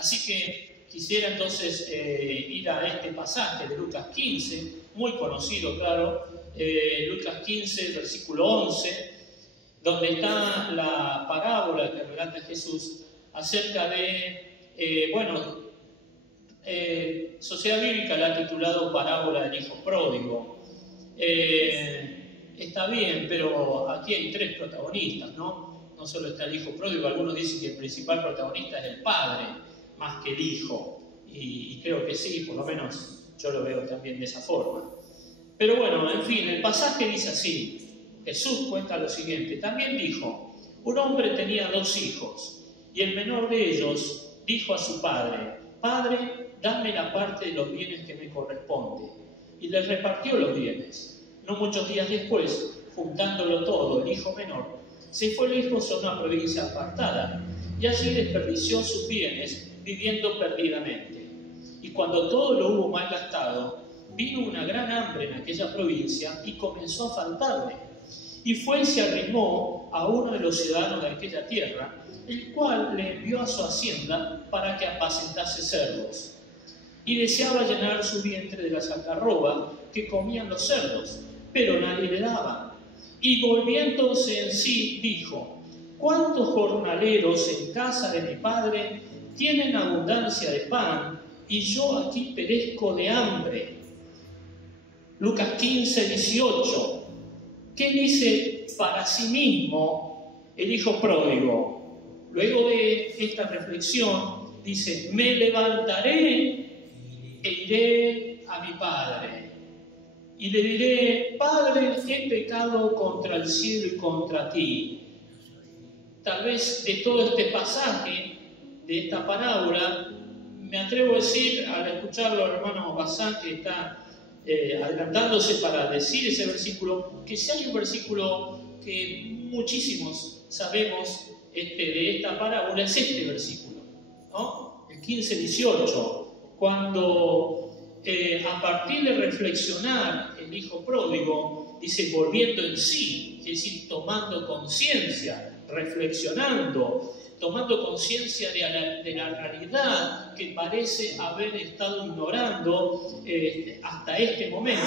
Así que quisiera entonces ir a este pasaje de Lucas 15, muy conocido, claro, Lucas 15, versículo 11, donde está la parábola que relata Jesús acerca de, Sociedad Bíblica la ha titulado Parábola del Hijo Pródigo. Está bien, pero aquí hay tres protagonistas, ¿no? No solo está el hijo pródigo, algunos dicen que el principal protagonista es el padre, más que el hijo. Y creo que sí, por lo menos yo lo veo también de esa forma. Pero bueno, en fin, el pasaje dice así. Jesús cuenta lo siguiente. También dijo, un hombre tenía 2 hijos, y el menor de ellos dijo a su padre, Padre, dame la parte de los bienes que me corresponde. Y les repartió los bienes. No muchos días después, juntándolo todo, el hijo menor se fue lejos a una provincia apartada y allí desperdició sus bienes viviendo perdidamente. Y cuando todo lo hubo malgastado, vino una gran hambre en aquella provincia y comenzó a faltarle. Y fue y se arrimó a uno de los ciudadanos de aquella tierra, el cual le envió a su hacienda para que apacentase cerdos. Y deseaba llenar su vientre de la algarroba que comían los cerdos, pero nadie le daba. Y volviéndose en sí, dijo, ¿cuántos jornaleros en casa de mi padre tienen abundancia de pan, y yo aquí perezco de hambre? Lucas 15, 18. ¿Qué dice para sí mismo el hijo pródigo? Luego de esta reflexión, dice, me levantaré e iré a mi padre. Y le diré, Padre, he pecado contra el cielo y contra ti. Tal vez de todo este pasaje, de esta parábola, me atrevo a decir, al escucharlo al hermano Bazán, que está adelantándose para decir ese versículo, que si hay un versículo que muchísimos sabemos de esta parábola, es este versículo, ¿no? El 15-18, cuando a partir de reflexionar el hijo pródigo, dice, volviendo en sí, es decir, tomando conciencia, reflexionando, tomando conciencia de la realidad que parece haber estado ignorando hasta este momento,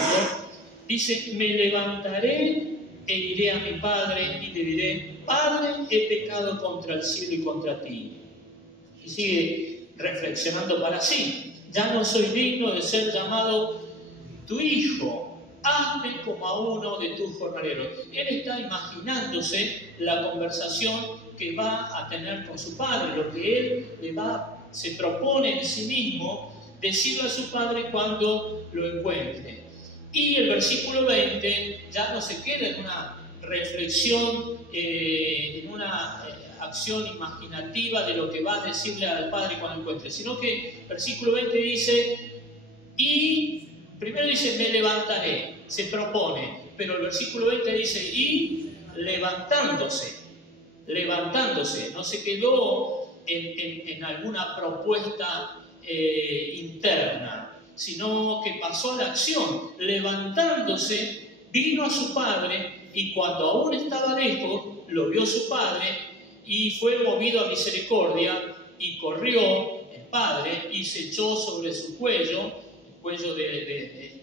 dice, me levantaré e iré a mi padre y le diré, Padre, he pecado contra el cielo y contra ti. Y sigue reflexionando para sí. Ya no soy digno de ser llamado tu hijo, hazme como a uno de tus jornaleros. Él está imaginándose la conversación que va a tener con su padre, lo que él se propone en sí mismo decirle a su padre cuando lo encuentre. Y el versículo 20 ya no se queda en una reflexión, en una acción imaginativa de lo que va a decirle al padre cuando encuentre, sino que el versículo 20 dice, y primero dice, me levantaré, se propone, pero el versículo 20 dice, y levantándose, no se quedó en alguna propuesta interna, sino que pasó a la acción, levantándose, vino a su padre, y cuando aún estaba lejos, lo vio su padre, y fue movido a misericordia, y corrió el padre, y se echó sobre su cuello, el cuello de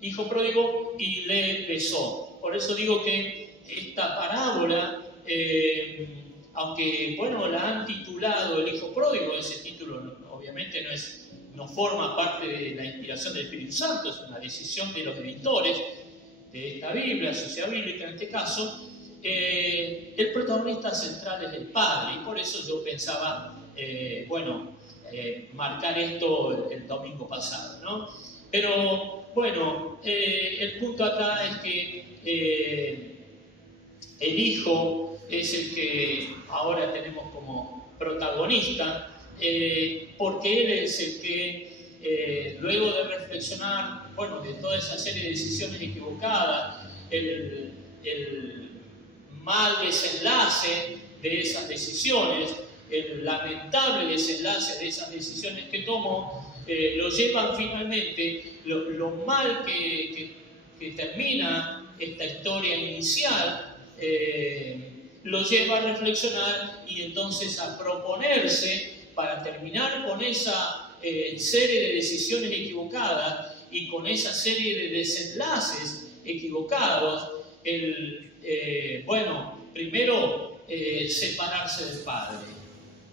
hijo pródigo, y le besó. Por eso digo que esta parábola, aunque, bueno, la han titulado el hijo pródigo, ese título obviamente no forma parte de la inspiración del Espíritu Santo, es una decisión de los editores de esta Biblia, Sociedad Bíblica en este caso. El protagonista central es el padre, y por eso yo pensaba, marcar esto el domingo pasado, ¿no? Pero, bueno, el punto acá es que el hijo es el que ahora tenemos como protagonista, porque él es el que, luego de reflexionar, de toda esa serie de decisiones equivocadas, el mal desenlace de esas decisiones, el lamentable desenlace de esas decisiones que tomó, lo llevan finalmente, lo mal que termina esta historia inicial, lo lleva a reflexionar y entonces a proponerse para terminar con esa serie de decisiones equivocadas y con esa serie de desenlaces equivocados, primero separarse del padre,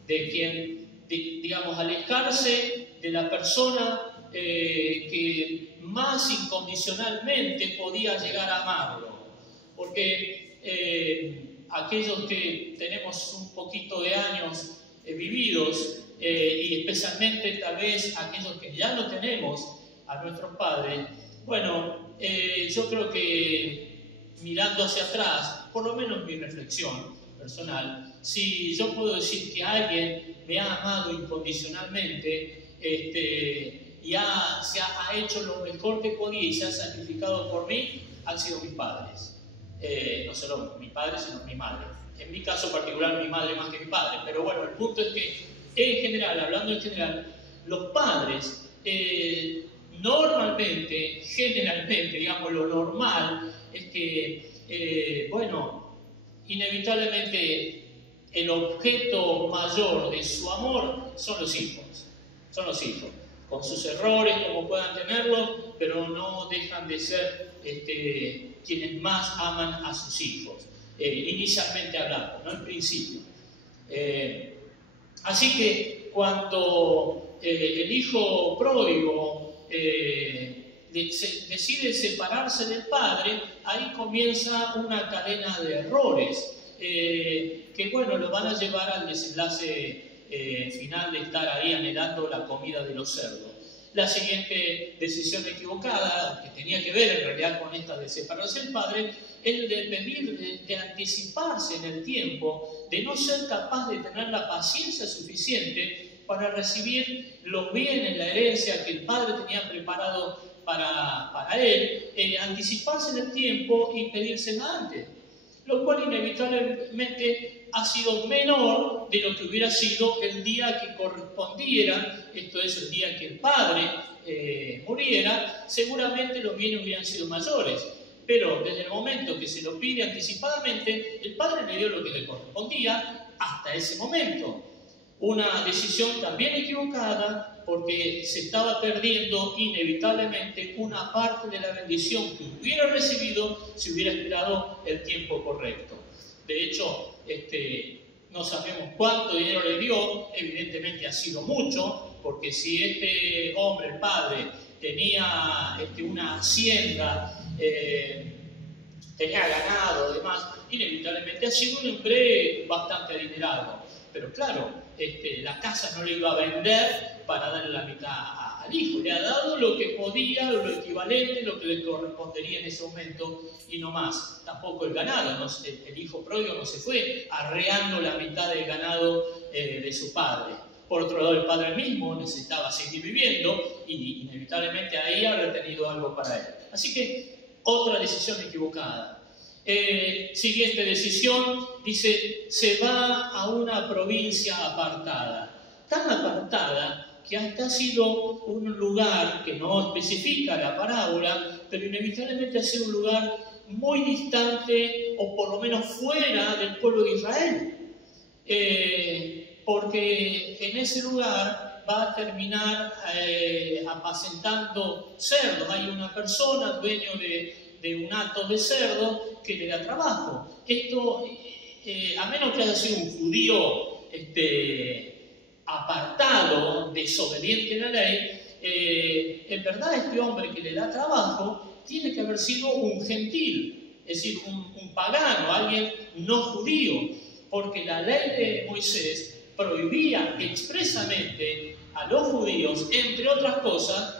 de quien, digamos, alejarse de la persona que más incondicionalmente podía llegar a amarlo. Porque aquellos que tenemos un poquito de años vividos, y especialmente tal vez aquellos que ya no tenemos a nuestros padres, bueno, yo creo que mirando hacia atrás, por lo menos mi reflexión personal, si yo puedo decir que alguien me ha amado incondicionalmente, y se ha hecho lo mejor que podía y se ha sacrificado por mí, han sido mis padres. No solo mi padre, sino mi madre. En mi caso particular, mi madre más que mi padre. Pero bueno, el punto es que, en general, hablando en general, los padres, normalmente, generalmente, digamos, lo normal es que, inevitablemente, el objeto mayor de su amor son los hijos. Son los hijos. Con sus errores, como puedan tenerlos, pero no dejan de ser quienes más aman a sus hijos, inicialmente hablando, ¿no? En principio. Así que cuando el hijo pródigo decide separarse del padre, ahí comienza una cadena de errores que, bueno, lo van a llevar al desenlace final de estar ahí anhelando la comida de los cerdos. La siguiente decisión equivocada, que tenía que ver en realidad con esta de separarse del padre, es de pedir, de anticiparse en el tiempo, de no ser capaz de tener la paciencia suficiente para recibir los bienes, la herencia que el padre tenía preparado para él, anticiparse en el tiempo y pedírsela antes, lo cual inevitablemente ha sido menor de lo que hubiera sido el día que correspondiera, esto es, el día que el padre muriera. Seguramente los bienes hubieran sido mayores, pero desde el momento que se lo pide anticipadamente, el padre le dio lo que le correspondía hasta ese momento. Una decisión también equivocada, porque se estaba perdiendo inevitablemente una parte de la bendición que hubiera recibido si hubiera esperado el tiempo correcto. De hecho, no sabemos cuánto dinero le dio, evidentemente ha sido mucho, porque si este hombre, el padre, tenía una hacienda, tenía ganado, demás, inevitablemente ha sido un hombre bastante adinerado. Pero claro, la casa no le iba a vender para darle la mitad al hijo, le ha dado lo que podía, lo equivalente, lo que le correspondería en ese momento y no más. Tampoco el ganado, el hijo pródigo no se fue arreando la mitad del ganado de su padre. Por otro lado, el padre mismo necesitaba seguir viviendo y inevitablemente ahí ha retenido algo para él. Así que otra decisión equivocada. Siguiente decisión, dice, se va a una provincia apartada. Tan apartada que hasta ha sido un lugar que no especifica la parábola, pero inevitablemente ha sido un lugar muy distante o por lo menos fuera del pueblo de Israel. Porque en ese lugar va a terminar apacentando cerdos. Hay una persona, dueño de un hato de cerdo, que le da trabajo. Esto, a menos que haya sido un judío apartado, desobediente a la ley, en verdad este hombre que le da trabajo tiene que haber sido un gentil, es decir, un pagano, alguien no judío, porque la ley de Moisés prohibía expresamente a los judíos, entre otras cosas,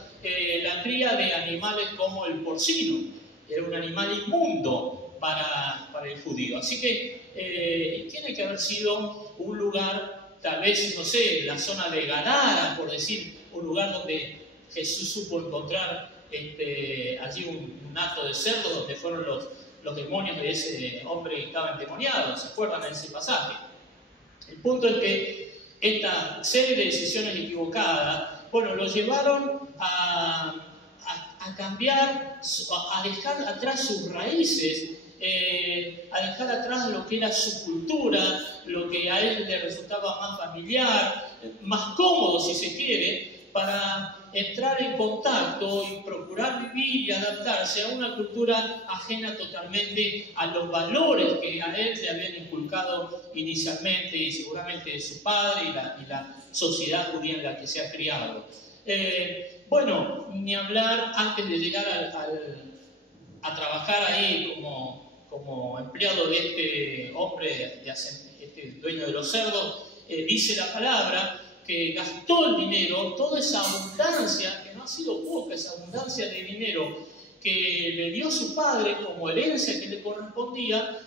la cría de animales como el porcino. Era un animal inmundo para el judío. Así que tiene que haber sido un lugar, tal vez, no sé, la zona de Gadara, por decir, un lugar donde Jesús supo encontrar allí un hato de cerdos donde fueron los demonios de ese hombre que estaba endemoniado. ¿Se acuerdan de ese pasaje? El punto es que esta serie de decisiones equivocadas, bueno, lo llevaron a cambiar, a dejar atrás sus raíces, a dejar atrás lo que era su cultura, lo que a él le resultaba más familiar, más cómodo, si se quiere, para entrar en contacto y procurar vivir y adaptarse a una cultura ajena totalmente a los valores que a él le habían inculcado inicialmente y seguramente de su padre y la sociedad judía en la que se ha criado. Bueno, ni hablar antes de llegar a trabajar ahí como empleado de este hombre, este dueño de los cerdos, dice la palabra que gastó el dinero, toda esa abundancia, que no ha sido poca, esa abundancia de dinero que le dio su padre como herencia que le correspondía,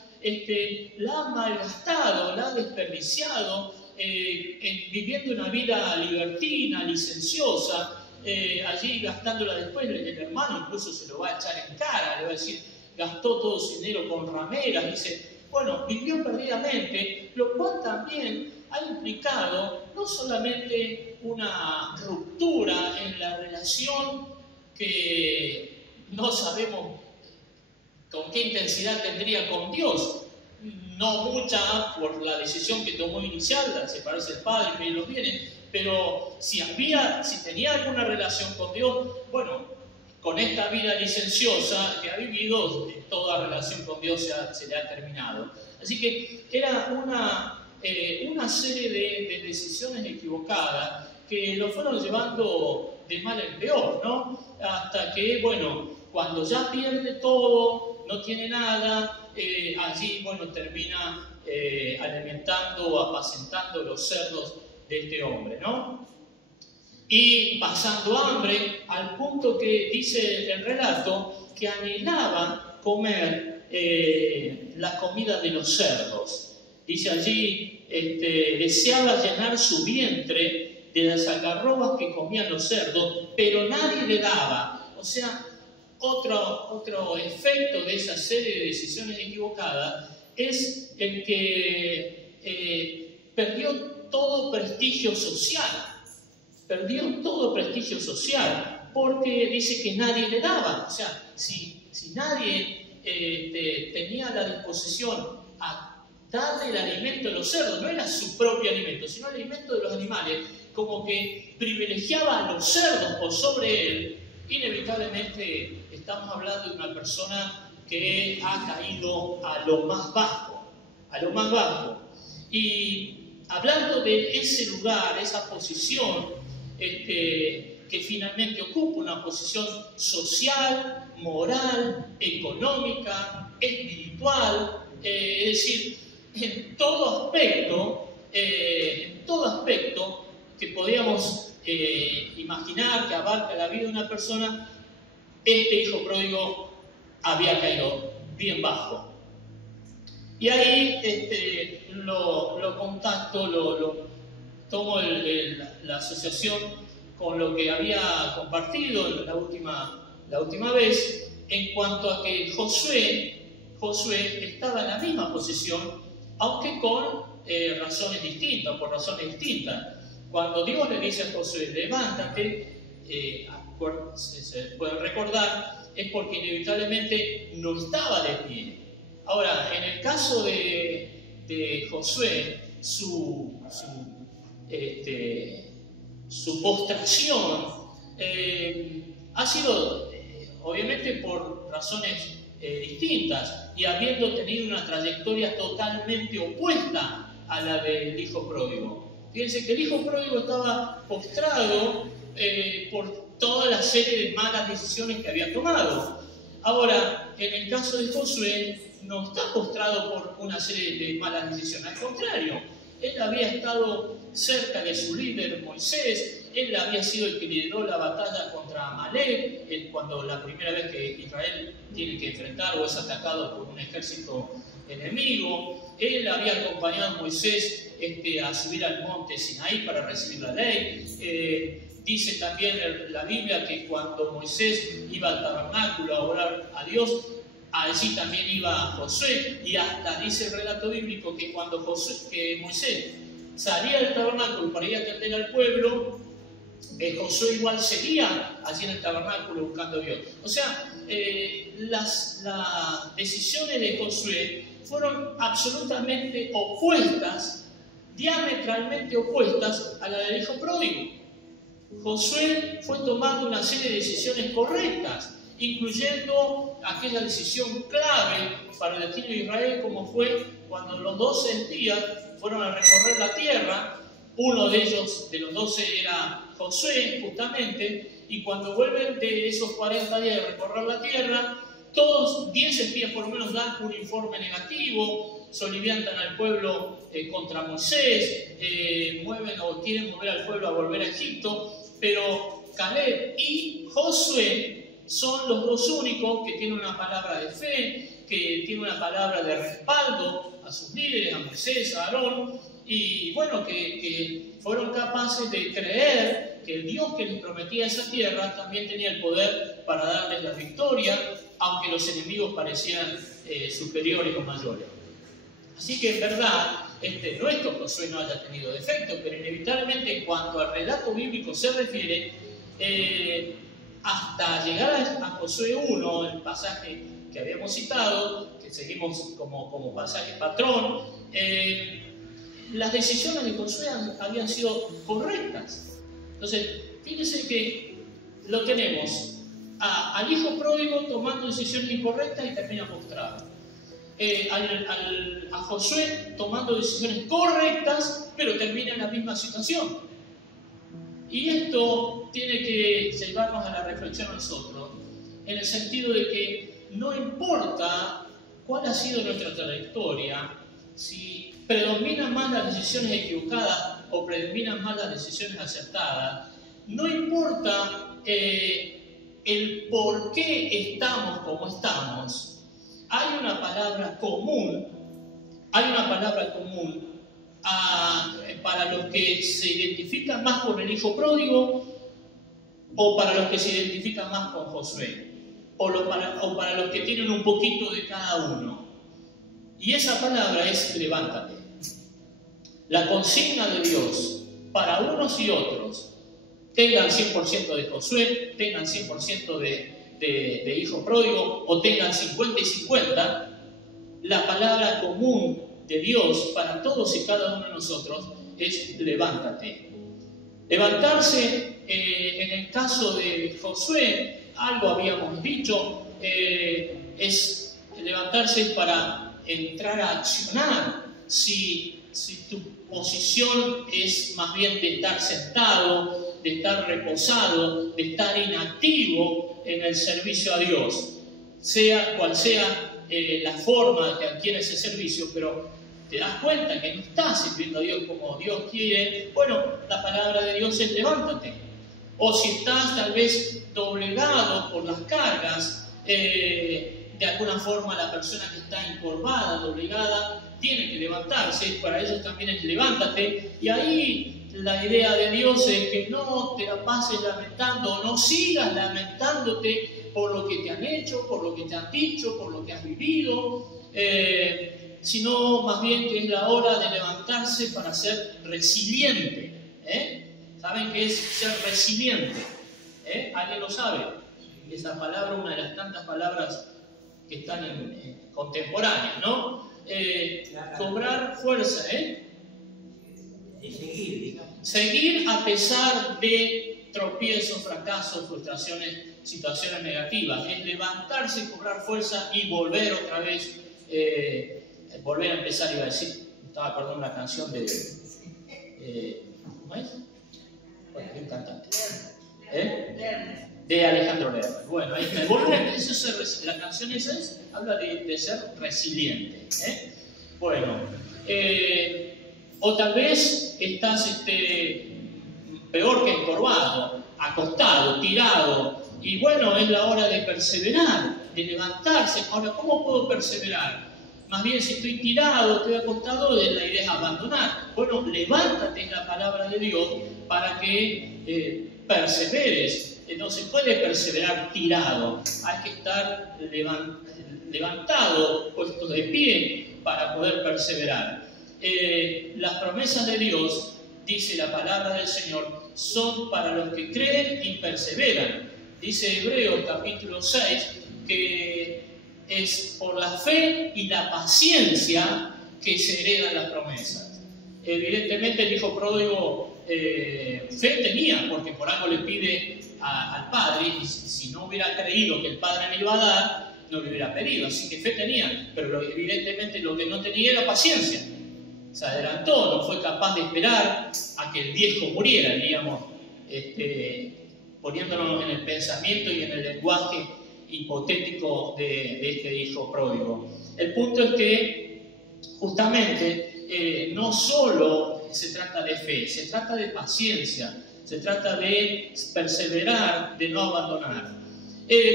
la ha malgastado, la ha desperdiciado, viviendo una vida libertina, licenciosa, allí gastándola después. El hermano incluso se lo va a echar en cara, le va a decir, gastó todo su dinero con rameras, dice, bueno, vivió perdidamente, lo cual también ha implicado no solamente una ruptura en la relación que no sabemos con qué intensidad tendría con Dios, no mucha por la decisión que tomó inicial de separarse del padre y pedir los bienes, pero si tenía alguna relación con Dios, bueno, con esta vida licenciosa que ha vivido, toda relación con Dios se le ha terminado. Así que era una serie de decisiones equivocadas que lo fueron llevando de mal en peor, ¿no? Hasta que, bueno, cuando ya pierde todo, no tiene nada, allí, bueno, termina alimentando o apacentando los cerdos de este hombre, ¿no? Y pasando hambre, al punto que dice el relato que anhelaba comer la comida de los cerdos. Dice allí, deseaba llenar su vientre de las algarrobas que comían los cerdos, pero nadie le daba. O sea, otro efecto de esa serie de decisiones equivocadas es el que perdió todo prestigio social. Perdió todo prestigio social, porque dice que nadie le daba. O sea, si nadie tenía la disposición a darle el alimento a los cerdos, no era su propio alimento, sino el alimento de los animales, como que privilegiaba a los cerdos por sobre él, inevitablemente estamos hablando de una persona que ha caído a lo más bajo, Y hablando de ese lugar, esa posición, que finalmente ocupa una posición social, moral, económica, espiritual, es decir, en todo aspecto que podíamos imaginar que abarca la vida de una persona, este hijo pródigo había caído bien bajo. Y ahí lo contacto, tomo la asociación con lo que había compartido la última vez, en cuanto a que Josué estaba en la misma posición, aunque por razones distintas. Cuando Dios le dice a Josué, levántate, se puede recordar, es porque inevitablemente no estaba de pie. Ahora, en el caso de Josué, su postración ha sido obviamente por razones distintas y habiendo tenido una trayectoria totalmente opuesta a la del hijo pródigo. Fíjense que el hijo pródigo estaba postrado por toda la serie de malas decisiones que había tomado. Ahora, en el caso de Josué, no está postrado por una serie de malas decisiones, al contrario, él había estado cerca de su líder Moisés, él había sido el que lideró la batalla contra Amalek, cuando la primera vez que Israel tiene que enfrentar o es atacado por un ejército enemigo, él había acompañado a Moisés a subir al monte Sinaí para recibir la ley. Dice también la Biblia que cuando Moisés iba al tabernáculo a orar a Dios, allí también iba Josué, y hasta dice el relato bíblico que cuando Moisés salía del tabernáculo para ir a atender al pueblo, Josué igual seguía allí en el tabernáculo buscando a Dios. O sea, las decisiones de Josué fueron absolutamente opuestas diametralmente opuestas a la del hijo pródigo. Josué fue tomando una serie de decisiones correctas, incluyendo aquella decisión clave para el destino de Israel, como fue cuando los 12 espías fueron a recorrer la tierra. Uno de ellos, de los 12, era Josué, justamente, y cuando vuelven de esos 40 días de recorrer la tierra, todos 10 espías por lo menos dan un informe negativo, soliviantan al pueblo contra Moisés, mueven o quieren mover al pueblo a volver a Egipto, pero Caleb y Josué son los dos únicos que tienen una palabra de fe, que tienen una palabra de respaldo a sus líderes, a Moisés, a Aarón, y bueno, que fueron capaces de creer que el Dios que les prometía esa tierra también tenía el poder para darles la victoria, aunque los enemigos parecían superiores o mayores. Así que en verdad, no es que Josué no haya tenido defectos, pero inevitablemente en cuanto al relato bíblico se refiere, hasta llegar a Josué 1, el pasaje que habíamos citado, que seguimos como pasaje patrón, las decisiones de Josué habían sido correctas. Entonces, fíjense que lo tenemos al hijo pródigo tomando decisiones incorrectas y termina postrado. A Josué tomando decisiones correctas, pero termina en la misma situación. Y esto tiene que llevarnos a la reflexión a nosotros, en el sentido de que no importa cuál ha sido nuestra trayectoria, si predominan más las decisiones equivocadas o predominan más las decisiones acertadas, no importa el por qué estamos como estamos. Hay una palabra común para los que se identifican más con el hijo pródigo o para los que se identifican más con Josué, o para los que tienen un poquito de cada uno. Y esa palabra es levántate. La consigna de Dios para unos y otros, tengan 100% de Josué, tengan 100% de hijo pródigo o tengan 50 y 50, la palabra común de Dios para todos y cada uno de nosotros es levántate. Levantarse, en el caso de Josué, algo habíamos dicho, es levantarse para entrar a accionar. Si tu posición es más bien de estar sentado, de estar reposado, de estar inactivo en el servicio a Dios, sea cual sea la forma que adquiere ese servicio, pero te das cuenta que no estás sirviendo a Dios como Dios quiere, bueno, la palabra de Dios es levántate. O si estás tal vez doblegado por las cargas, de alguna forma la persona que está encorvada, doblegada, tiene que levantarse, para ellos también es levántate, y ahí la idea de Dios es que no te la pases lamentando, no sigas lamentándote por lo que te han hecho, por lo que te han dicho, por lo que has vivido, sino más bien que es la hora de levantarse para ser resiliente. ¿Saben qué es ser resiliente? ¿Alguien lo sabe? Esa palabra, una de las tantas palabras que están contemporáneas, ¿no? Cobrar fuerza, seguir a pesar de tropiezos, fracasos, frustraciones, situaciones negativas. Es levantarse, cobrar fuerza y volver otra vez, volver a empezar. Iba a decir, estaba acordando una canción de ¿cómo es? Bueno, de un cantante. De Alejandro Lerner. Bueno, ahí está. La canción esa habla de ser resiliente. Bueno, o tal vez estás peor que encorvado, acostado, tirado, y bueno, es la hora de perseverar, de levantarse. Ahora, ¿cómo puedo perseverar? Más bien, si estoy tirado, estoy acostado, la idea es abandonar. Bueno, levántate, es la palabra de Dios, para que perseveres. No se puede perseverar tirado, hay que estar levantado, puesto de pie, para poder perseverar. Las promesas de Dios, dice la palabra del Señor, son para los que creen y perseveran. Dice Hebreos capítulo 6 que es por la fe y la paciencia que se heredan las promesas. evidentemente el hijo pródigo fe tenía, porque por algo le pide al padre, y si no hubiera creído que el padre le iba a dar, no le hubiera pedido, así que fe tenía, pero evidentemente lo que no tenía era paciencia. Se adelantó, no fue capaz de esperar a que el viejo muriera, digamos, poniéndonos en el pensamiento y en el lenguaje hipotético de este hijo pródigo. El punto es que justamente no solo se trata de fe, se trata de paciencia, se trata de perseverar, de no abandonar.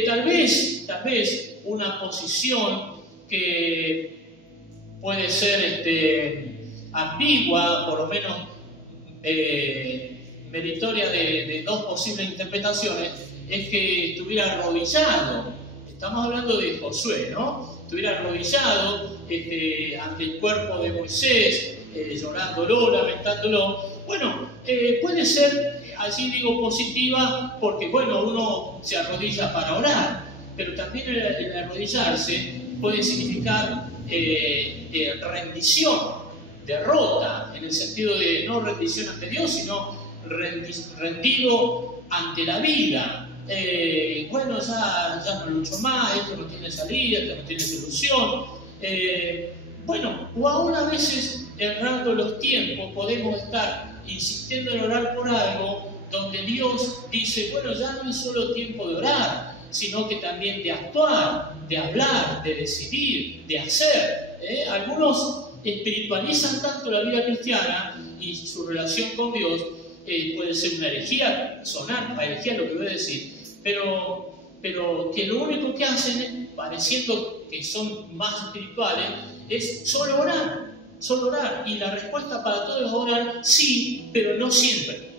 Tal vez una posición que puede ser ambigua, por lo menos meritoria de dos posibles interpretaciones, es que estuviera arrodillado. Estamos hablando de Josué, ¿no? Estuviera arrodillado ante el cuerpo de Moisés, llorándolo, lamentándolo. Bueno, puede ser, así digo, positiva, porque bueno, uno se arrodilla para orar, pero también el arrodillarse puede significar rendición, derrota, en el sentido de no rendición ante Dios, sino rendido ante la vida. Bueno, ya no lucho más, esto no tiene salida, esto no tiene solución. Bueno, o aún a veces, errando los tiempos, podemos estar insistiendo en orar por algo donde Dios dice, bueno, ya no es solo tiempo de orar, sino que también de actuar, de hablar, de decidir, de hacer. Algunos espiritualizan tanto la vida cristiana y su relación con Dios, puede ser una herejía, sonar a herejía lo que voy a decir, pero que lo único que hacen, pareciendo que son más espirituales, es solo orar, y la respuesta para todo es orar, sí, pero no siempre.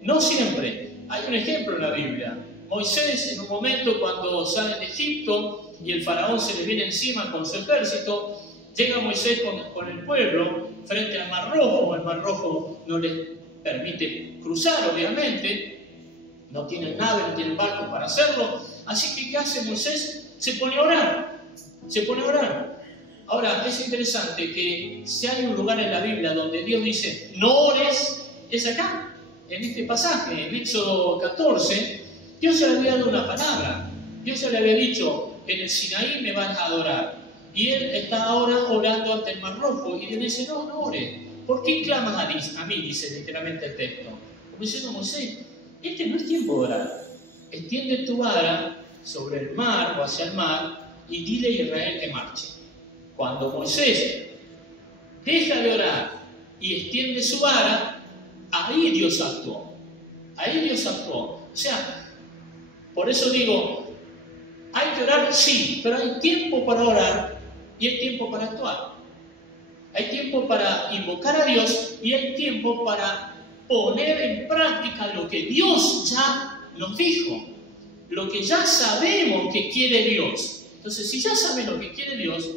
No siempre. Hay un ejemplo en la Biblia. Moisés, en un momento cuando sale de Egipto y el faraón se le viene encima con su ejército, llega Moisés con el pueblo frente al Mar Rojo. El Mar Rojo no les permite cruzar, obviamente, no tienen nave, no tienen barco para hacerlo, así que ¿qué hace Moisés? Se pone a orar. Ahora, es interesante que si hay un lugar en la Biblia donde Dios dice no ores, es acá, en este pasaje, en Éxodo 14. Dios ya le había dado una palabra, Dios ya le había dicho, en el Sinaí me van a adorar, y él está ahora orando ante el Mar Rojo, y le dice, no ores. ¿Por qué clamas a mí? Dice literalmente el texto. Como diciendo, Moisés, este no es tiempo de orar. Extiende tu vara sobre el mar o hacia el mar y dile a Israel que marche. Cuando Moisés deja de orar y extiende su vara, ahí Dios actuó. O sea, por eso digo, hay que orar, sí, pero hay tiempo para orar y hay tiempo para actuar. Hay tiempo para invocar a Dios y hay tiempo para poner en práctica lo que Dios ya nos dijo, lo que ya sabemos que quiere Dios. Entonces, si ya sabes lo que quiere Dios,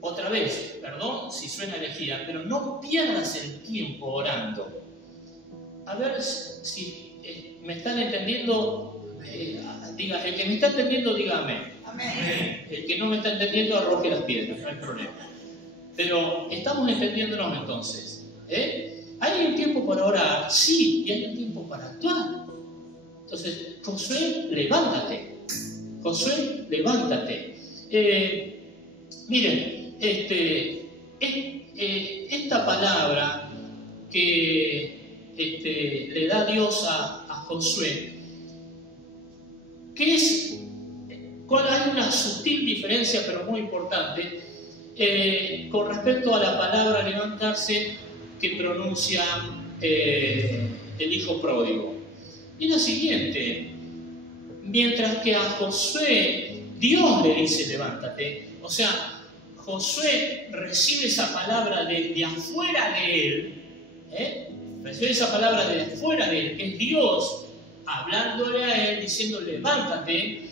otra vez, perdón si suena herejía, pero no pierdas el tiempo orando. A ver si me están entendiendo, el que me está entendiendo, diga amén. Amén. El que no me está entendiendo, arroje las piedras, no hay problema. Pero estamos entendiéndonos entonces. ¿Hay un tiempo para orar? Sí, y hay un tiempo para actuar. Entonces, Josué, levántate. Miren, esta palabra que le da Dios a Josué, ¿cuál hay una sutil diferencia, pero muy importante, con respecto a la palabra levantarse que pronuncia el hijo pródigo? Y la siguiente: mientras que a Josué Dios le dice levántate, o sea, Josué recibe esa palabra de afuera de él, recibe esa palabra de afuera de él, que es Dios hablándole a él, diciendo levántate.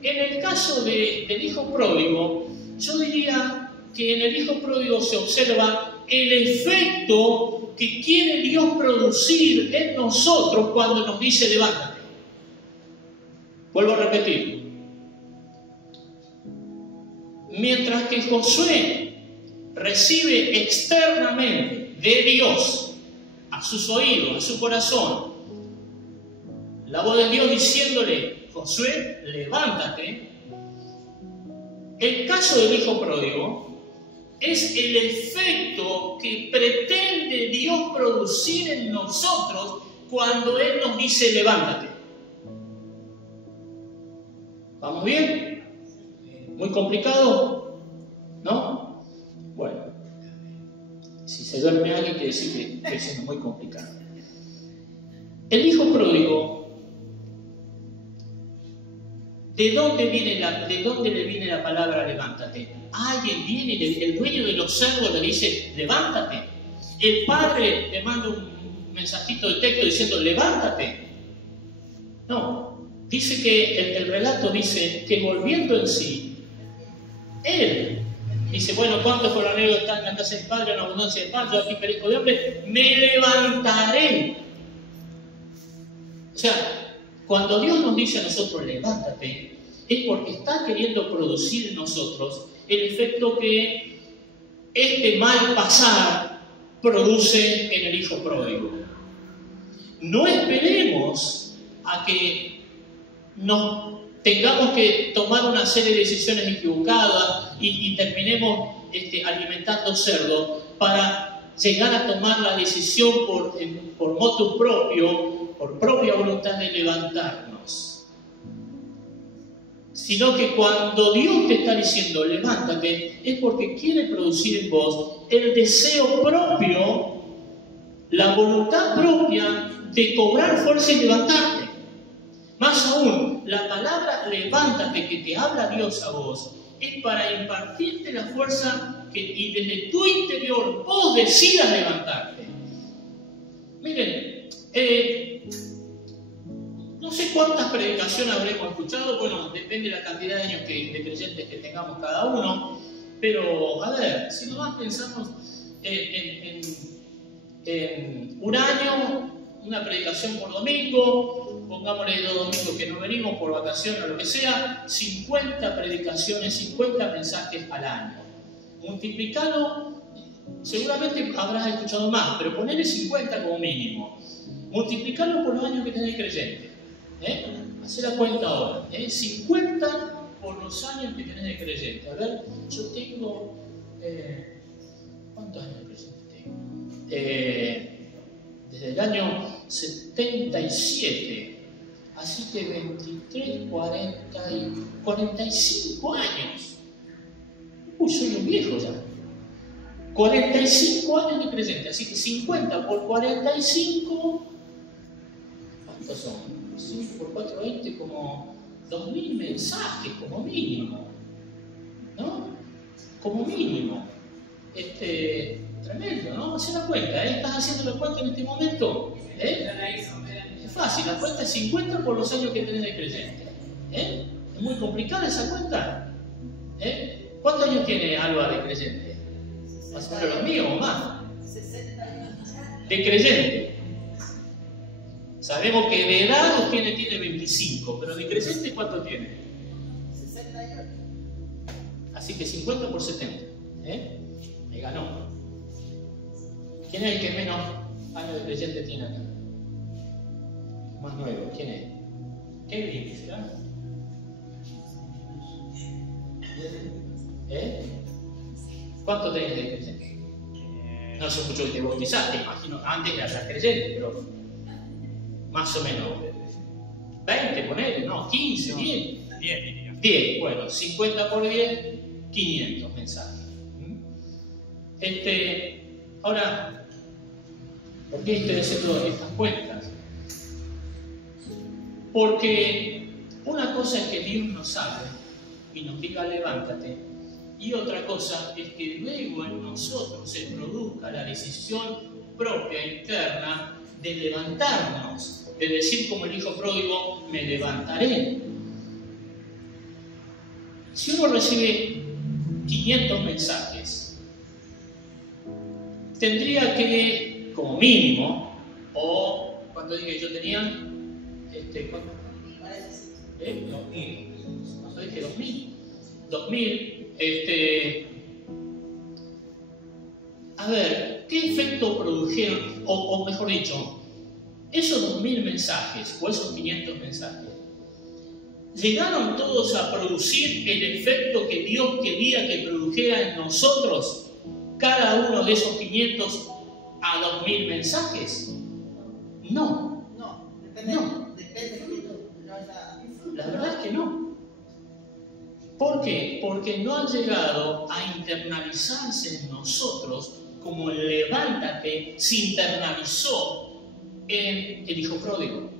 En el caso del hijo pródigo, yo diría que en el hijo pródigo se observa el efecto que quiere Dios producir en nosotros cuando nos dice levántate. Vuelvo a repetir. Mientras que Josué recibe externamente de Dios a sus oídos, a su corazón, la voz de Dios diciéndole: Josué, levántate. El caso del hijo pródigo es el efecto que pretende Dios producir en nosotros cuando Él nos dice: levántate. ¿Vamos bien? ¿Muy complicado? ¿No? Bueno, si se duerme alguien quiere decir que es muy complicado. El hijo pródigo, ¿de dónde le viene la palabra levántate? Alguien viene, el dueño de los cerdos le dice: levántate. El padre le manda un mensajito de texto diciendo: levántate. No, dice que el relato dice que volviendo en sí, él dice: bueno, ¿cuántos jornaleros están en la casa del padre en abundancia de pan? Yo aquí perezco de hambre, me levantaré. O sea, cuando Dios nos dice a nosotros: levántate, es porque está queriendo producir en nosotros el efecto que este mal pasar produce en el hijo pródigo. No esperemos a que nos tengamos que tomar una serie de decisiones equivocadas y terminemos alimentando cerdo para llegar a tomar la decisión por motus propio, por propia voluntad de levantarnos. Sino que cuando Dios te está diciendo levántate, es porque quiere producir en vos el deseo propio, la voluntad propia de cobrar fuerza y levantarte. Más aún, la palabra levántate que te habla Dios a vos es para impartirte la fuerza y desde tu interior vos decidas levantarte. Miren, no sé cuántas predicaciones habremos escuchado, bueno, depende de la cantidad de años de creyentes que tengamos cada uno, pero a ver, si nos pensamos en un año, una predicación por domingo, pongámosle 2 domingos que no venimos por vacaciones o lo que sea, 50 predicaciones, 50 mensajes al año. Multiplicado, seguramente habrás escuchado más, pero ponele 50 como mínimo. Multiplicarlo por los años que tenés creyente. Hacé la cuenta ahora. 50 por los años que tenés de creyente. A ver, yo tengo... ¿cuántos años de creyente tengo? Desde el año 77. Así que 23, 40 y 45 años. Uy, soy un viejo ya. 45 años de creyente. Así que 50 por 45... ¿cuántos son? 5 por 4, 20, como 2000 mensajes, como mínimo. ¿No? Como mínimo. Tremendo, ¿no? Hacé la cuenta, ¿Estás haciendo la cuenta en este momento? Es fácil, la cuenta es 50 por los años que tenés de creyente. ¿Es muy complicada esa cuenta? ¿Cuántos años tiene Alba de creyente? ¿Más o menos los míos o más? 60 años. De creyente. Sabemos que de edad tiene 25, pero de creyente ¿cuánto tiene? 68. Así que 50 por 70. Me ganó. ¿Quién es el que menos años de creyente tiene acá? Más nuevo. ¿Quién es? Kevin, ¿será? ¿Cuánto tenés de creyente? No sé mucho que te bautizaste, imagino. Antes eras creyente, pero más o menos. 20, ponele, no, 15, 10. 10, bueno, 50 por 10, 500 mensajes. Ahora, ¿por qué estoy haciendo estas cuentas? Porque una cosa es que Dios nos hable y nos diga levántate, y otra cosa es que luego en nosotros se produzca la decisión propia, interna, de levantarnos, de decir como el hijo pródigo: me levantaré. Si uno recibe 500 mensajes, tendría que, como mínimo, o cuando dije yo tenía, ¿cuánto? 2000. 2000, a ver, ¿qué efecto produjeron? O mejor dicho, esos 2000 mensajes o esos 500 mensajes, ¿llegaron todos a producir el efecto que Dios quería que produjera en nosotros, cada uno de esos 500 a 2000 mensajes? No. No. La verdad es que no. ¿Por qué? Porque no han llegado a internalizarse en nosotros como el levántate se internalizó en el hijo pródigo.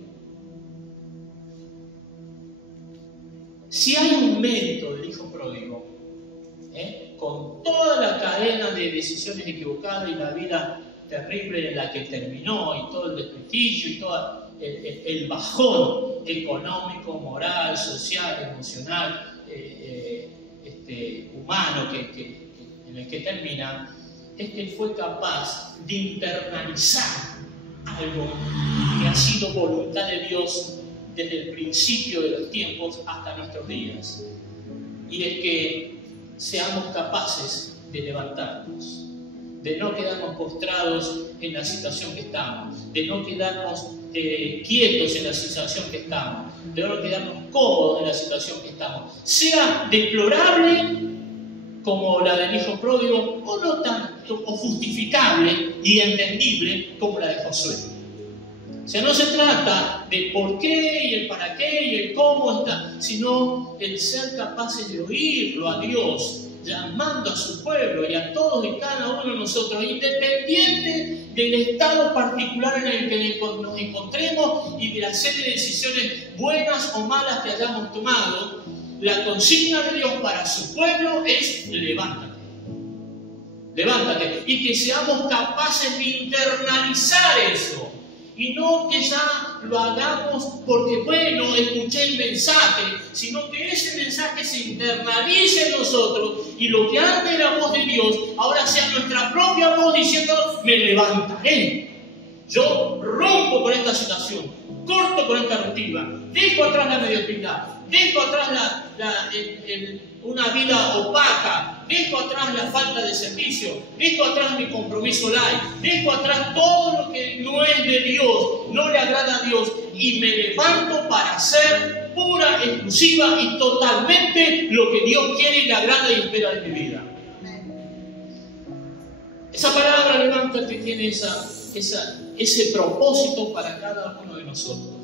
Si hay un mérito del hijo pródigo, con toda la cadena de decisiones equivocadas y la vida terrible en la que terminó, y todo el desprestigio y todo el bajón económico, moral, social, emocional, humano en el que termina, es que él fue capaz de internalizar algo que ha sido voluntad de Dios desde el principio de los tiempos hasta nuestros días, y es que seamos capaces de levantarnos, de no quedarnos postrados en la situación que estamos, de no quedarnos quietos en la situación que estamos, de no quedarnos cómodos en la situación que estamos, sea deplorable como la del hijo pródigo, o no tanto, o justificable y entendible como la de Josué. O sea, no se trata de por qué y el para qué y el cómo está, sino el ser capaces de oírlo a Dios, llamando a su pueblo y a todos y cada uno de nosotros, independiente del estado particular en el que nos encontremos y de la serie de decisiones buenas o malas que hayamos tomado. La consigna de Dios para su pueblo es levántate. Levántate. Y que seamos capaces de internalizar eso. Y no que ya lo hagamos porque, bueno, escuché el mensaje, sino que ese mensaje se internalice en nosotros y lo que antes era voz de Dios, ahora sea nuestra propia voz diciendo, me levantaré. Yo rompo con esta situación, corto con esta rutina, dejo atrás la mediocridad, dejo atrás una vida opaca, dejo atrás la falta de servicio, dejo atrás mi compromiso light, dejo atrás todo lo que no es de Dios, no le agrada a Dios, y me levanto para hacer pura, exclusiva y totalmente lo que Dios quiere y le agrada y espera de mi vida. Esa palabra levántate tiene ese propósito para cada uno de nosotros.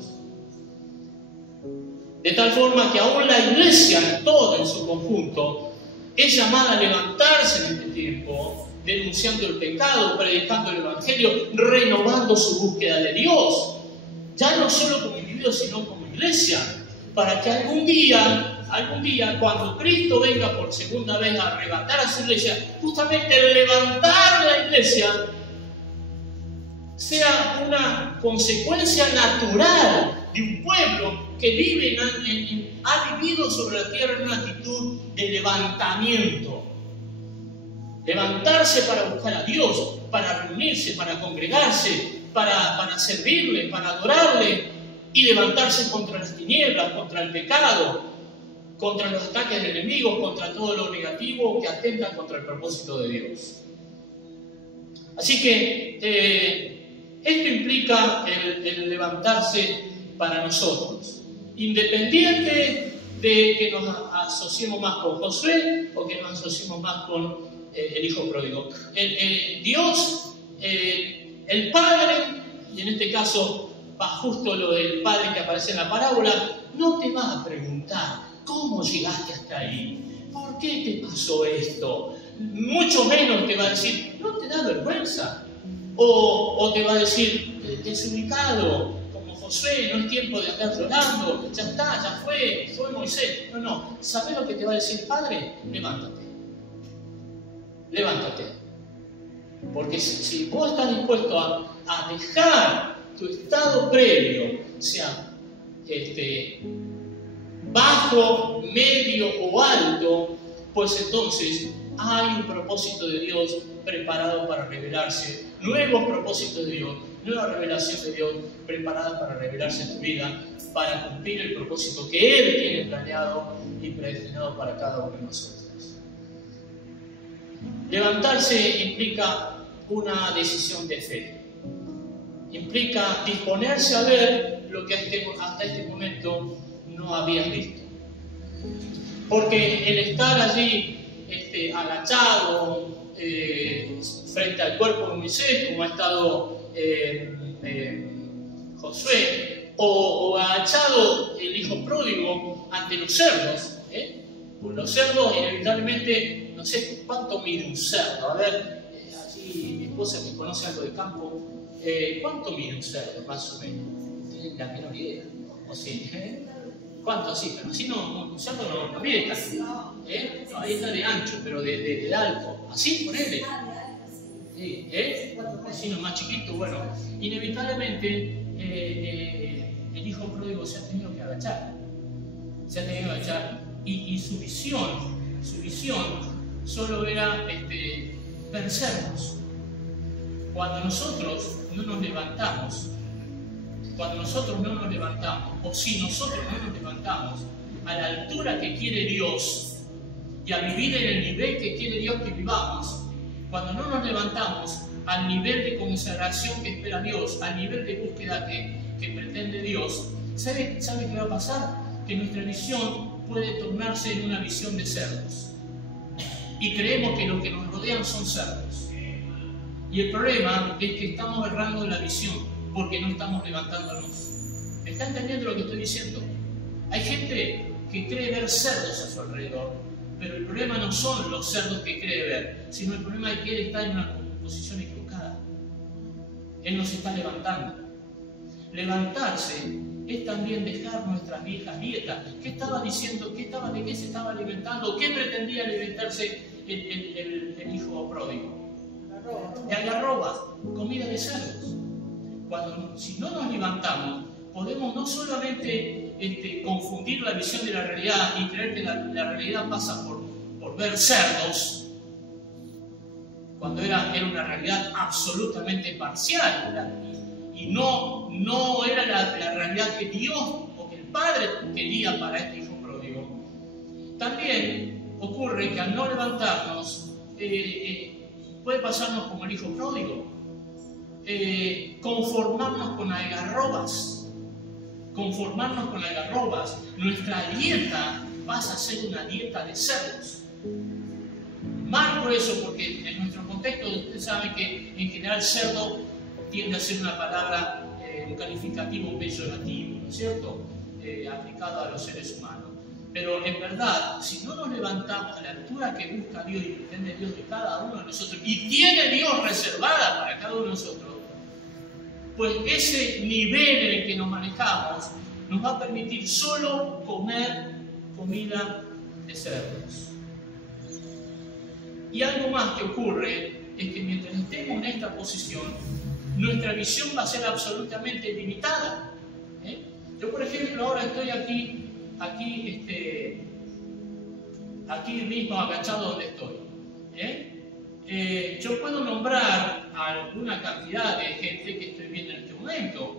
De tal forma que aún la iglesia, toda en su conjunto, es llamada a levantarse en este tiempo, denunciando el pecado, predicando el evangelio, renovando su búsqueda de Dios. Ya no solo como individuo, sino como iglesia. Para que algún día, cuando Cristo venga por segunda vez a arrebatar a su iglesia, justamente el levantar la iglesia sea una consecuencia natural de un pueblo que vive ha vivido sobre la tierra en una actitud de levantamiento. Levantarse para buscar a Dios, para reunirse, para congregarse, para servirle, para adorarle, y levantarse contra las tinieblas, contra el pecado, contra los ataques del enemigo, contra todo lo negativo que atenta contra el propósito de Dios. Así que esto implica el levantarse para nosotros, independiente de que nos asociemos más con Josué o que nos asociemos más con el hijo pródigo. Dios, el Padre, y en este caso va justo lo del Padre que aparece en la parábola, no te va a preguntar cómo llegaste hasta ahí, por qué te pasó esto, mucho menos te va a decir, ¿no te da vergüenza? O te va a decir, desubicado, como Josué, no es tiempo de andar llorando, ya está, ya fue Moisés. No, ¿sabes lo que te va a decir Padre? Levántate. Porque si vos estás dispuesto a dejar tu estado previo, sea bajo, medio o alto, pues entonces hay un propósito de Dios preparado para revelarse, nuevos propósitos de Dios, nueva revelación de Dios preparada para revelarse en tu vida, para cumplir el propósito que Él tiene planeado y predestinado para cada uno de nosotros. Levantarse implica una decisión de fe. Implica disponerse a ver lo que hasta este momento no habías visto. Porque el estar allí agachado frente al cuerpo de Moisés, como ha estado Josué, o agachado el hijo pródigo ante los cerdos, pues los cerdos inevitablemente, no sé cuánto mide un cerdo, a ver, así mi esposa que conoce algo de campo, ¿cuánto mide un cerdo más o menos? No tiene la menor idea, o sí, ¿cuánto así? Pero así no, un cerdo no mide casi, no, ahí está de ancho, pero de alto, así, ponele. Sí, así no, más chiquito, bueno, inevitablemente el hijo pródigo se ha tenido que agachar, y su visión solo era ver cerdos. Cuando nosotros no nos levantamos, o si nosotros no nos levantamos a la altura que quiere Dios y a vivir en el nivel que quiere Dios que vivamos, cuando no nos levantamos al nivel de consagración que espera Dios, al nivel de búsqueda que pretende Dios, ¿sabe qué va a pasar? Que nuestra visión puede tornarse en una visión de cerdos. Y creemos que lo que nos rodean son cerdos. Y el problema es que estamos errando la visión porque no estamos levantándonos. ¿Me está entendiendo lo que estoy diciendo? Hay gente que cree ver cerdos a su alrededor, pero el problema no son los cerdos que cree ver, sino el problema es que él está en una posición equivocada. Él no se está levantando. Levantarse es también dejar nuestras viejas dietas. ¿Qué estaba diciendo? ¿De qué se estaba alimentando? ¿Qué pretendía alimentarse el hijo pródigo? De algarrobas, comida de cerdos. Si no nos levantamos, podemos no solamente confundir la visión de la realidad y creer que la realidad pasa por ver cerdos, cuando era una realidad absolutamente parcial y no era la realidad que Dios o que el Padre quería para este hijo pródigo. También ocurre que al no levantarnos puede pasarnos como el hijo pródigo, conformarnos con algarrobas. Nuestra dieta pasa a ser una dieta de cerdos. Marco eso porque en nuestro contexto ustedes saben que en general cerdo tiende a ser una palabra, un calificativo peyorativo, ¿no es cierto? Aplicado a los seres humanos. Pero en verdad, si no nos levantamos a la altura que busca Dios y pretende Dios de cada uno de nosotros, y tiene Dios reservada para cada uno de nosotros, pues ese nivel en el que nos manejamos nos va a permitir solo comer comida de cerdos. Y algo más que ocurre es que mientras estemos en esta posición, nuestra visión va a ser absolutamente limitada. Yo, por ejemplo, ahora estoy aquí mismo agachado donde estoy. Yo puedo nombrar a alguna cantidad de gente que estoy viendo en este momento,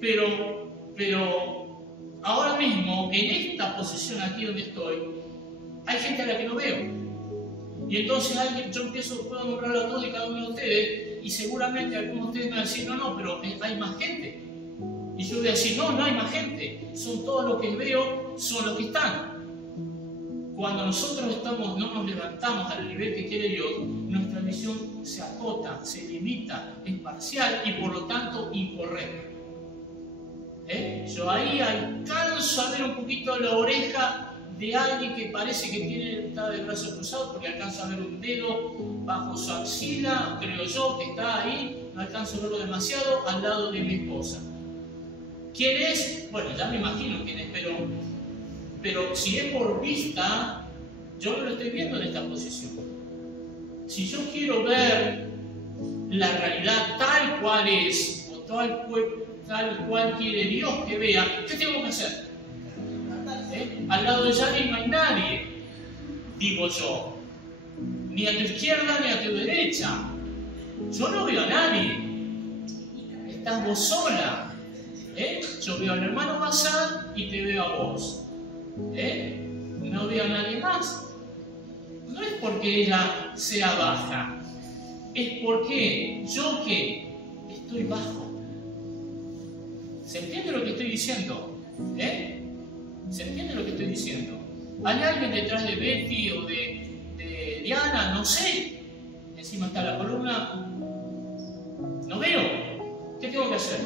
pero ahora mismo, en esta posición aquí donde estoy, hay gente a la que no veo. Y entonces yo puedo nombrar a todos y cada uno de ustedes, y seguramente algunos de ustedes me van a decir, no, pero hay más gente. Y yo voy a decir, no hay más gente. Son todos los que veo, son los que están. Cuando nosotros no nos levantamos al nivel que quiere Dios, nuestra visión se acota, se limita, es parcial y por lo tanto incorrecta. Yo ahí alcanzo a ver un poquito la oreja de alguien que parece que está de brazos cruzados, porque alcanzo a ver un dedo bajo su axila, creo yo, que está ahí, no alcanzo a verlo demasiado, al lado de mi esposa. ¿Quién es? Bueno, ya me imagino quién es, pero si es por vista, yo no lo estoy viendo en esta posición. Si yo quiero ver la realidad tal cual es, o tal cual quiere Dios que vea, ¿qué tengo que hacer? Al lado de Yanni no hay nadie, digo yo. Ni a tu izquierda ni a tu derecha. Yo no veo a nadie. Estás vos sola. Yo veo al hermano Bazán y te veo a vos. No veo a nadie más. No es porque ella sea baja, es porque yo que estoy bajo. ¿Se entiende lo que estoy diciendo? ¿Se entiende lo que estoy diciendo? ¿Hay alguien detrás de Betty o de Diana? No sé. Encima está la columna. No veo. ¿Qué tengo que hacer?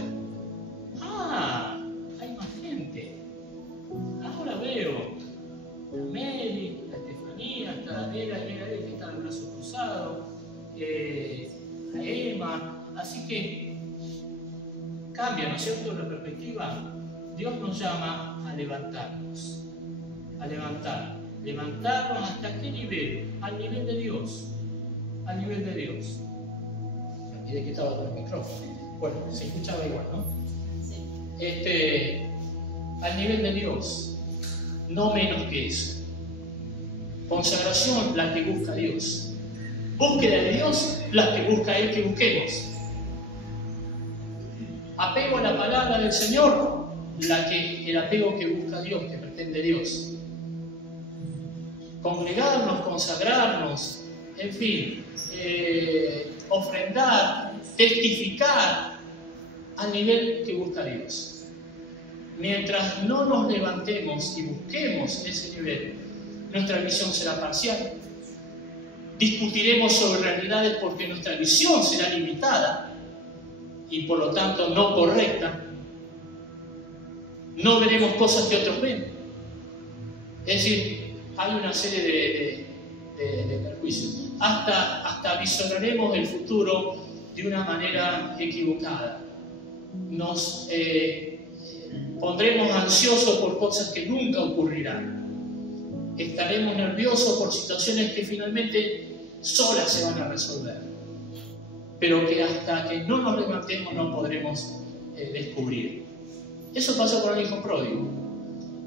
Ah, hay más gente. Ahora veo. La Mary, la Estefanía, está Daniela, que está de brazo cruzado, a Emma. Así que cambia, ¿no es cierto?, la perspectiva. Dios nos llama a levantarnos. A levantarnos ¿hasta qué nivel? Al nivel de Dios. Al nivel de Dios. Me olvidé que estaba con el micrófono. Bueno, se escuchaba igual, ¿no? Sí. Al nivel de Dios. No menos que eso. Consagración, la que busca Dios. Búsqueda de Dios, la que busca Él que busquemos. Apego a la palabra del Señor, el apego que busca Dios, que pretende Dios. Congregarnos, consagrarnos, en fin, ofrendar, testificar al nivel que busca Dios. Mientras no nos levantemos y busquemos ese nivel, nuestra visión será parcial. Discutiremos sobre realidades porque nuestra visión será limitada y por lo tanto no correcta. No veremos cosas que otros ven. Es decir, hay una serie de perjuicios. Hasta visionaremos el futuro de una manera equivocada. Nos pondremos ansiosos por cosas que nunca ocurrirán. Estaremos nerviosos por situaciones que finalmente solas se van a resolver, pero que hasta que no nos levantemos no podremos descubrir. Eso pasó con el hijo pródigo.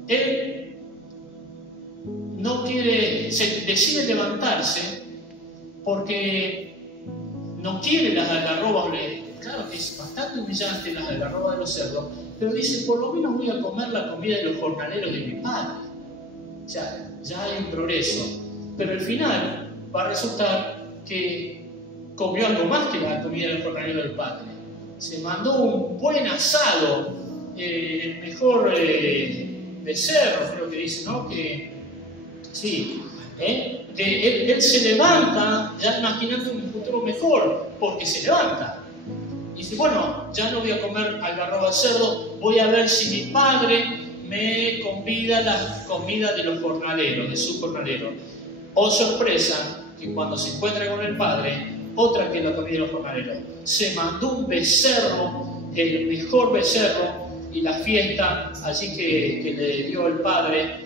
Él no quiere, decide levantarse porque no quiere las algarrobas. Claro que es bastante humillante las algarrobas de los cerdos, pero dice, por lo menos voy a comer la comida de los jornaleros de mi padre. O sea, ya hay un progreso, pero al final va a resultar que comió algo más que la comida del jornalero del padre. Se mandó un buen asado, el mejor becerro, creo que dice, ¿no? Que sí, que él se levanta ya imaginando un futuro mejor, porque se levanta. Y dice, bueno, ya no voy a comer algarroba de cerdo, voy a ver si mi padre me convida la comida de los jornaleros, de su jornalero. Oh sorpresa, que cuando se encuentra con el padre, otra que la comida de los jornaleros. Se mandó un becerro, el mejor becerro, y la fiesta allí que le dio el padre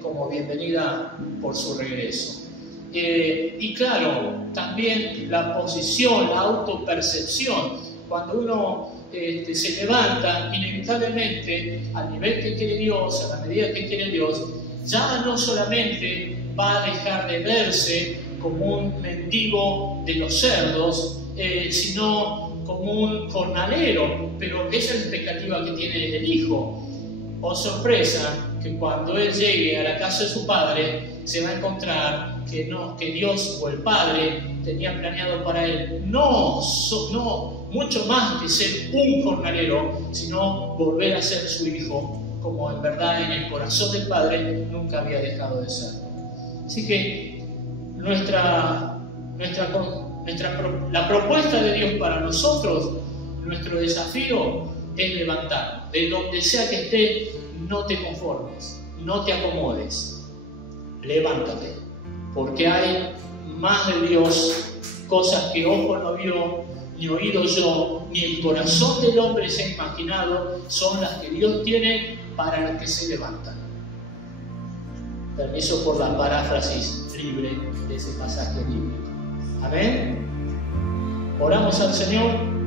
como bienvenida por su regreso. Y claro, también la posición, la autopercepción, cuando uno se levanta, inevitablemente al nivel que quiere Dios, a la medida que quiere Dios, ya no solamente va a dejar de verse como un mendigo de los cerdos, sino como un jornalero, pero esa es la expectativa que tiene el hijo. Oh sorpresa, que cuando él llegue a la casa de su padre, se va a encontrar que Dios o el Padre tenía planeado para él no mucho más que ser un jornalero, sino volver a ser su hijo, como en verdad en el corazón del Padre nunca había dejado de ser. Así que la propuesta de Dios para nosotros, nuestro desafío es levantarnos. De donde sea que estés, no te conformes, no te acomodes, levántate, porque hay más de Dios, cosas que ojo no vio, ni oído yo, ni el corazón del hombre se ha imaginado, son las que Dios tiene para los que se levantan. Permiso por la paráfrasis libre de ese pasaje bíblico. Amén. Oramos al Señor.